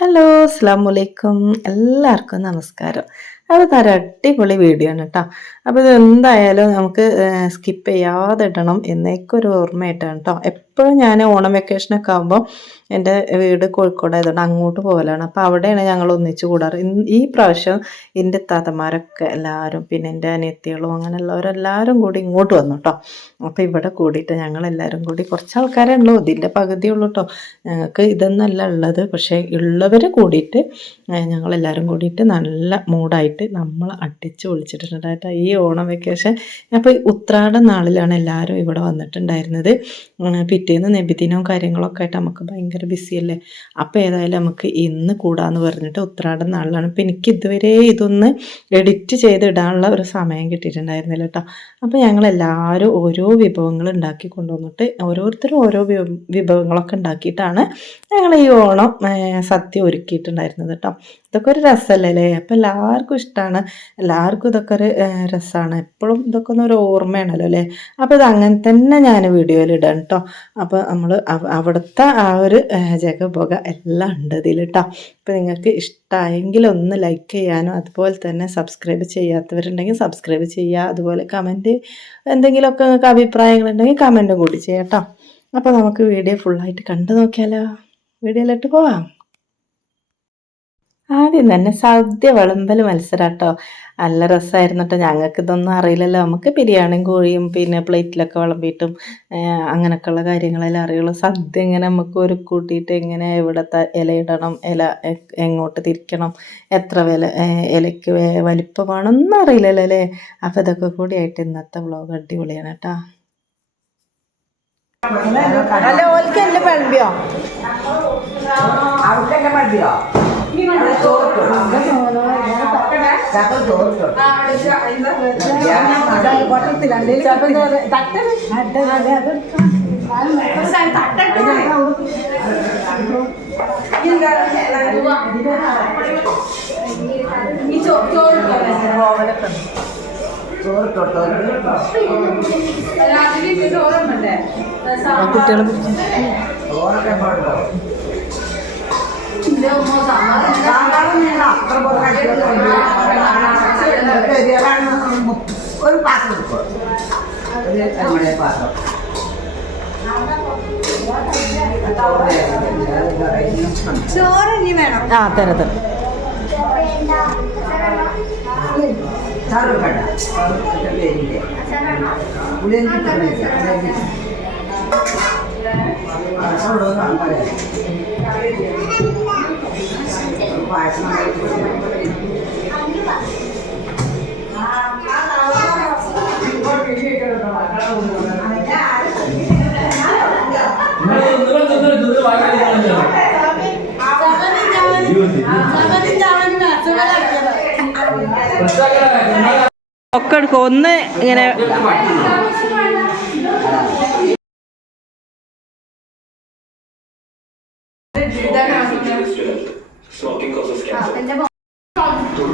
Hello അസ്സാം വലൈക്കും എല്ലാവർക്കും നമസ്കാരം. അത് തര അടിപൊളി വീഡിയോ ആണ് കേട്ടോ അപ്പോൾ ഇതെന്തായാലും നമുക്ക് സ്കിപ്പ് ചെയ്യാതെ ഇടണം എന്നൊക്കെ ഒരു ഓർമ്മയായിട്ടാണ് കേട്ടോ എപ്പോഴും ഞാൻ ഓണം വെക്കേഷനൊക്കെ ആകുമ്പോൾ എന്റെ വീട് കോഴിക്കോട് ആയതുകൊണ്ട് അങ്ങോട്ട് പോകലാണ് അപ്പോൾ അവിടെയാണ് ഞങ്ങൾ ഒന്നിച്ച് കൂടാറ്. ഈ പ്രാവശ്യം എന്റെ താത്തമാരൊക്കെ എല്ലാവരും പിന്നെ എന്റെ അനിയത്തികളും അങ്ങനെയുള്ളവരെല്ലാവരും കൂടി ഇങ്ങോട്ട് വന്നു കേട്ടോ അപ്പോൾ ഇവിടെ കൂടിയിട്ട് ഞങ്ങൾ എല്ലാവരും കൂടി കുറച്ച് ആൾക്കാരേ ഉള്ളൂ. ഇതിന്റെ പകുതിയുള്ളൂ കേട്ടോ ഞങ്ങൾക്ക് ഇതൊന്നല്ല ഉള്ളത്. പക്ഷേ ഉള്ളവർ കൂടിയിട്ട് ഞങ്ങളെല്ലാവരും കൂടിയിട്ട് നല്ല മൂഡായിട്ട് നമ്മൾ അടിച്ചു പൊളിച്ചിട്ടുണ്ട് കേട്ടോ ഈ ഓണം വെക്കേഷൻ അപ്പോൾ ഉത്രാട നാളിലാണ് എല്ലാവരും ഇവിടെ വന്നിട്ടുണ്ടായിരുന്നത്. പിറ്റേന്ന് നബിദിനവും കാര്യങ്ങളൊക്കെ ആയിട്ട് നമുക്ക് ഭയങ്കര ബിസിയല്ലേ അപ്പോൾ ഏതായാലും നമുക്ക് ഇന്ന് കൂടാന്ന് പറഞ്ഞിട്ട് ഉത്രാട നാളിലാണ്. അപ്പോൾ എനിക്ക് ഇതുവരെ ഇതൊന്ന് എഡിറ്റ് ചെയ്ത് ഇടാനുള്ള ഒരു സമയം കിട്ടിയിട്ടുണ്ടായിരുന്നില്ല കേട്ടോ അപ്പോൾ ഞങ്ങളെല്ലാവരും ഓരോ വിഭവങ്ങൾ ഉണ്ടാക്കി കൊണ്ടുവന്നിട്ട് ഓരോരുത്തരും ഓരോ വിഭ- വിഭവങ്ങളൊക്കെ ഉണ്ടാക്കിയിട്ടാണ് ഞങ്ങൾ ഈ ഓണം സദ്യ ഒരുക്കിയിട്ടുണ്ടായിരുന്നത് കേട്ടോ ഇതൊക്കെ ഒരു രസമല്ലേ അല്ലേ അപ്പോൾ എല്ലാവർക്കും ഇഷ്ടമാണ് എല്ലാവർക്കും ഇതൊക്കെ ഒരു രസമാണ് എപ്പോഴും ഇതൊക്കെ ഒന്ന് ഒരു ഓർമ്മയാണല്ലോ അല്ലേ? അപ്പോൾ ഇത് അങ്ങനെ തന്നെ ഞാൻ വീഡിയോയിൽ ഇടാം കേട്ടോ അപ്പോൾ നമ്മൾ അവിടുത്തെ ആ ഒരു ജഗപുക എല്ലാം ഉണ്ട് ഇതിൽ കേട്ടോ അപ്പോൾ നിങ്ങൾക്ക് ഇഷ്ടമായെങ്കിൽ ഒന്ന് ലൈക്ക് ചെയ്യാനോ അതുപോലെ തന്നെ സബ്സ്ക്രൈബ് ചെയ്യാത്തവരുണ്ടെങ്കിൽ സബ്സ്ക്രൈബ് ചെയ്യുക. അതുപോലെ കമന്റ് എന്തെങ്കിലുമൊക്കെ നിങ്ങൾക്ക് അഭിപ്രായങ്ങളുണ്ടെങ്കിൽ കമന്റും കൂടി ചെയ്യാം കേട്ടോ അപ്പോൾ നമുക്ക് വീഡിയോ ഫുള്ളായിട്ട് കണ്ടു നോക്കിയാലോ? വീഡിയോയിലോട്ട് പോവാം. ആദ്യം തന്നെ സദ്യ വിളമ്പൽ മത്സരം കേട്ടോ നല്ല രസമായിരുന്നു കേട്ടോ ഞങ്ങൾക്ക് ഇതൊന്നും അറിയില്ലല്ലോ. നമുക്ക് ബിരിയാണിയും കോഴിയും പിന്നെ പ്ലേറ്റിലൊക്കെ വിളമ്പിയിട്ടും അങ്ങനെയൊക്കെ അങ്ങനെയൊക്കെയുള്ള കാര്യങ്ങളെല്ലാം അറിയുള്ളൂ. സദ്യ ഇങ്ങനെ നമുക്ക് ഒരു കൂട്ടിയിട്ട് എങ്ങനെ എവിടത്തെ ഇലയിടണം ഇല എങ്ങോട്ട് തിരിക്കണം എത്ര വില ഇലയ്ക്ക് വലിപ്പമാണെന്നും അറിയില്ലല്ലോ അല്ലേ? അപ്പോൾ ഇതൊക്കെ കൂടിയായിട്ട് ഇന്നത്തെ വ്ളോഗ് അടിപൊളിയാണ് കേട്ടോ. അല്ല ഓൽക്ക് എന്റെ വിളമ്പിയോ അവർക്ക് എന്റെ ചക്ക ചോറിട്ടു ചോറിട്ടോ ഒരു പാത്രം നമ്മുടെ പാത്രം ചോറ് ഇനി വേണം ആ തരാം തരാം സാറ് വേണ്ട ഉള്ളിൽ ഒക്കെ എടുക്കും. ഒന്ന് ഇങ്ങനെ ആ കറി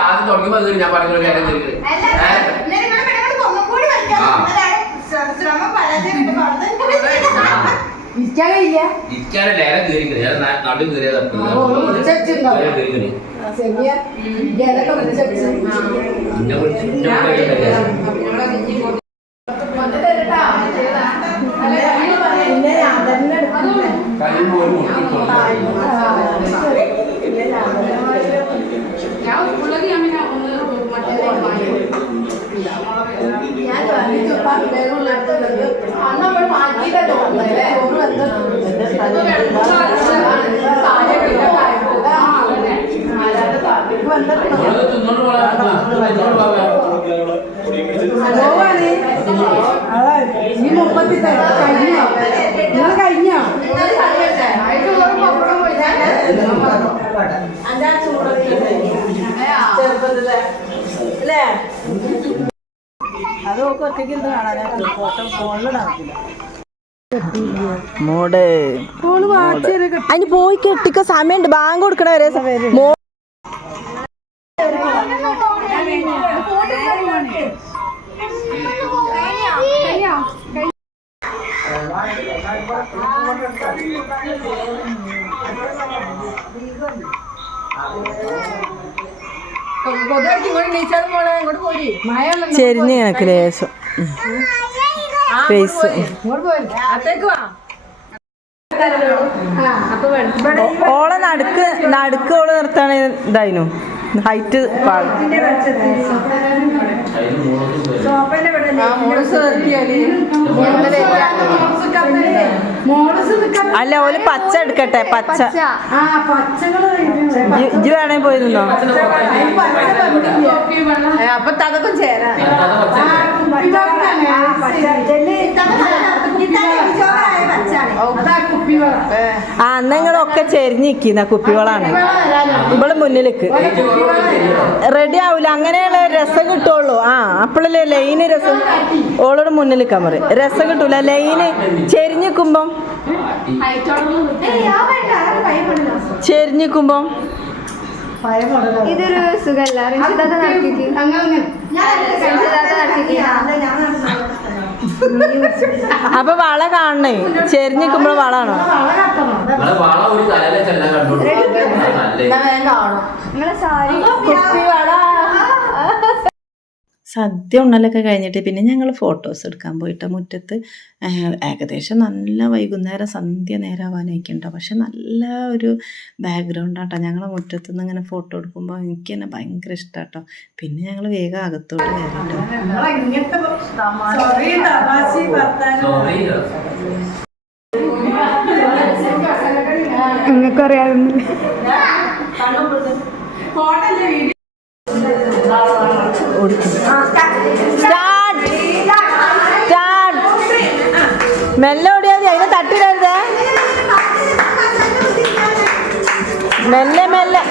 ആദ്യം തുടങ്ങുമ്പോ ഞാൻ പറഞ്ഞു ഇരിക്കാൻ കഴിയില്ല ഇരിക്കാനെ ലേരം കയറിക്കുന്നത് ഞാൻ നടു കയറിയത് സെമിയ ഇതൊക്കെ വിളിച്ചു പിന്നെ വിളിച്ച് പിന്നെ വിളിച്ച് പിന്നെ ഞാൻ തന്നെ എടുക്കുന്നു കഴിയുമ്പോ ഒരു മുട്ടിട്ടോളൂ ഞാൻ അന്ന് നമ്മൾ മാറ്റിയിട്ടല്ലോ ചോറ് ഈ മുപ്പത്തി കഴിഞ്ഞോ നിങ്ങൾ കഴിഞ്ഞോ അത് ഒക്കെ ഒറ്റയ്ക്ക് എന്ത് കാണാനായിട്ട് ഫോട്ടോ ഫോണിൽ നടക്കില്ല അതിന് പോയി കെട്ടിക്ക സമയമുണ്ട്. ബാങ്ക് കൊടുക്കണ വരെ ചെരിഞ്ഞ് കണക്ക് ലേശം. ഫേസ് ഓളെ നടുക്ക് നടുക്ക് ഓൾ നിർത്താൻ ഇതായിരുന്നു ഹൈറ്റ് അല്ല ഓൽ പച്ച എടുക്കട്ടെ പച്ച. ഇജ്ജ് വേണേ പോയിരുന്നോ? അപ്പൊ തകക്കും ചേരാ. ആ എന്നാ നിങ്ങളൊക്കെ ചെരിഞ്ഞിക്കുന്ന കുപ്പികളാണ് ഇവൾ മുന്നിലേക്ക്. റെഡി ആവൂല. അങ്ങനെയുള്ള രസം കിട്ടുള്ളൂ. ആ അപ്പോഴല്ലേ ലൈന് രസം. ഓളോട് മുന്നിലേക്ക് നിൽക്കാൻ പറയും. രസം കിട്ടൂല. ലൈന് ചെരിഞ്ഞിക്കുമ്പം ചെരിഞ്ഞിക്കുമ്പം ഇതൊരു സുഖല്ല. അപ്പൊ വള കാണണേ. ചെരിഞ്ഞിക്കുമ്പോൾ വളാണോ? നിങ്ങളെ വള ഒരു തലയിലൊക്കെ എല്ലാം കണ്ടോളൂ നിങ്ങളെ സാരി സദ്യ ഉണ്ണലൊക്കെ കഴിഞ്ഞിട്ട് പിന്നെ ഞങ്ങൾ ഫോട്ടോസ് എടുക്കാൻ പോയിട്ട്. മുറ്റത്ത് ഏകദേശം നല്ല വൈകുന്നേരം സന്ധ്യ നേരമാവാനായിക്കുണ്ടോ പക്ഷെ നല്ല ഒരു ബാക്ക്ഗ്രൗണ്ട് ആട്ടോ. ഞങ്ങൾ മുറ്റത്ത് നിന്ന് ഇങ്ങനെ ഫോട്ടോ എടുക്കുമ്പോൾ എനിക്ക് തന്നെ ഭയങ്കര ഇഷ്ടമാട്ടോ പിന്നെ ഞങ്ങൾ വേഗം അകത്തോട്ട് കയറിട്ടോ. സോറി നിങ്ങൾക്ക് അറിയാവുന്ന സ്റ്റാർട്ട് മെല്ലെ ഓടിയാൽ മതി അതിനെ തട്ടിടരുത് മെല്ലെ മെല്ലെ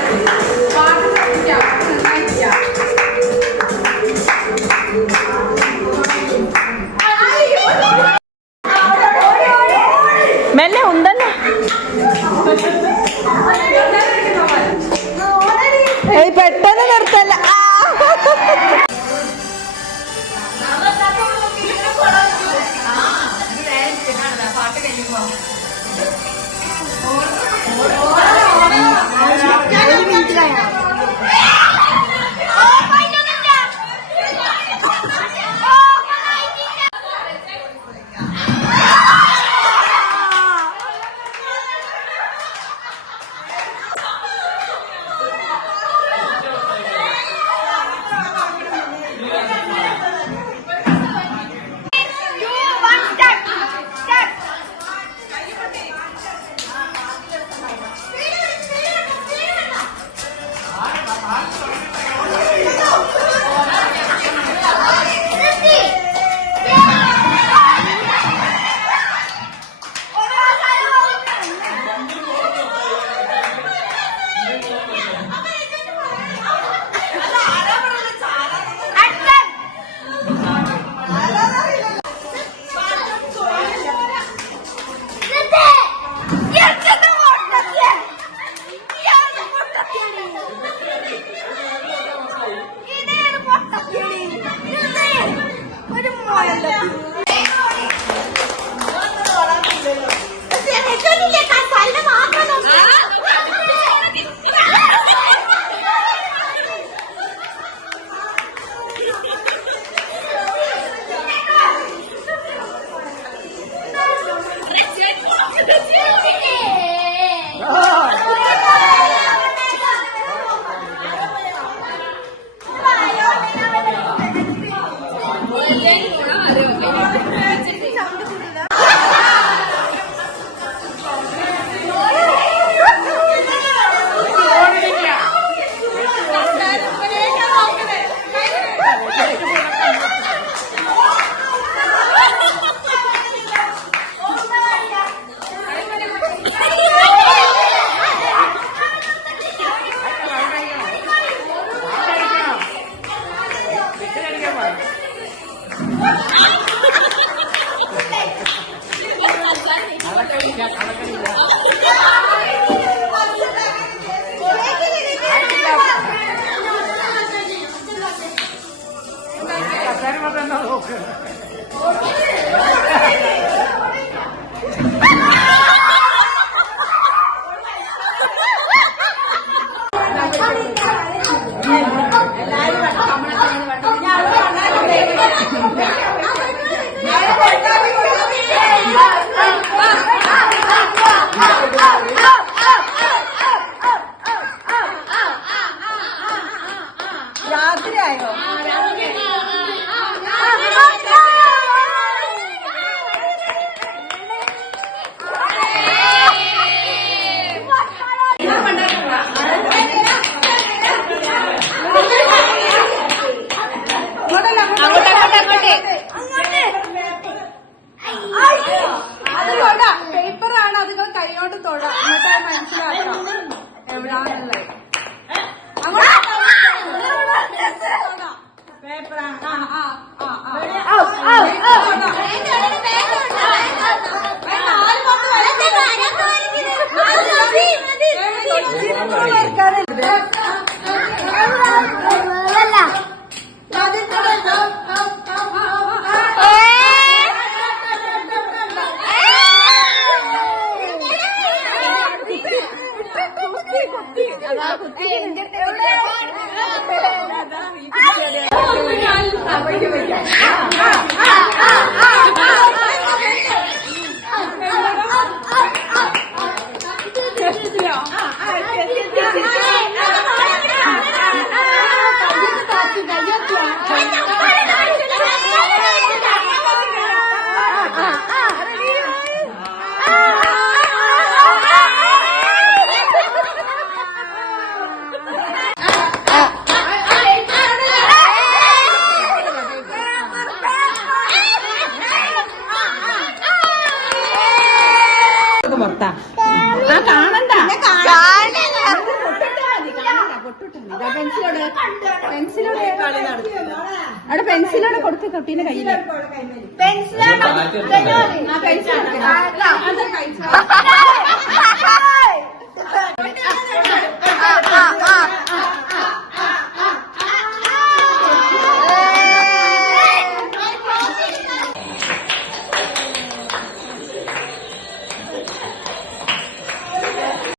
അവിടെ പെൻസിലാണ് കൊടുത്ത് കുട്ടീന്റെ കയ്യിൽ പെൻസിലാണ്